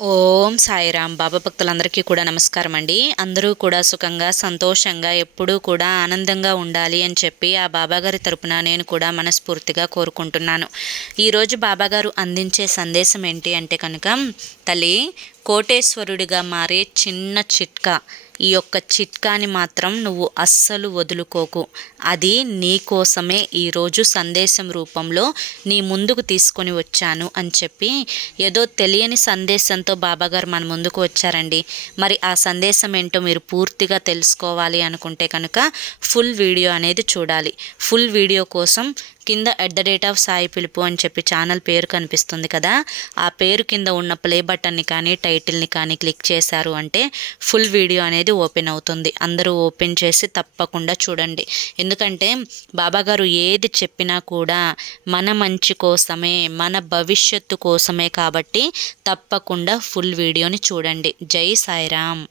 ఓం సాయిరామ్. బాబా భక్తులందరికీ కూడా నమస్కారం అండి. అందరూ కూడా సుఖంగా సంతోషంగా ఎప్పుడూ కూడా ఆనందంగా ఉండాలి అని చెప్పి ఆ బాబాగారి తరపున నేను కూడా మనస్ఫూర్తిగా కోరుకుంటున్నాను. ఈరోజు బాబాగారు అందించే సందేశం ఏంటి అంటే కనుక, తల్లి కోటేశ్వరుడిగా మారే చిన్న చిట్కా. ఈ యొక్క చిట్కాని మాత్రం నువ్వు అస్సలు వదులుకోకు. అది నీ కోసమే ఈరోజు సందేశం రూపంలో నీ ముందుకు తీసుకొని వచ్చాను అని చెప్పి ఏదో తెలియని సందేశంతో బాబాగారు మన ముందుకు వచ్చారండి. మరి ఆ సందేశం ఏంటో మీరు పూర్తిగా తెలుసుకోవాలి అనుకుంటే కనుక ఫుల్ వీడియో అనేది చూడాలి. ఫుల్ వీడియో కోసం కింద @సాయి పిలుపు అని చెప్పి ఛానల్ పేరు కనిపిస్తుంది కదా, ఆ పేరు కింద ఉన్న ప్లే బటన్ని కానీ టైటిల్ని కానీ క్లిక్ చేశారు అంటే ఫుల్ వీడియో అనేది ఓపెన్ అవుతుంది. అందరూ ఓపెన్ చేసి తప్పకుండా చూడండి. ఎందుకంటే బాబాగారు ఏది చెప్పినా కూడా మన మంచి కోసమే, మన భవిష్యత్తు కోసమే, కాబట్టి తప్పకుండా ఫుల్ వీడియోని చూడండి. జై సాయిరామ్.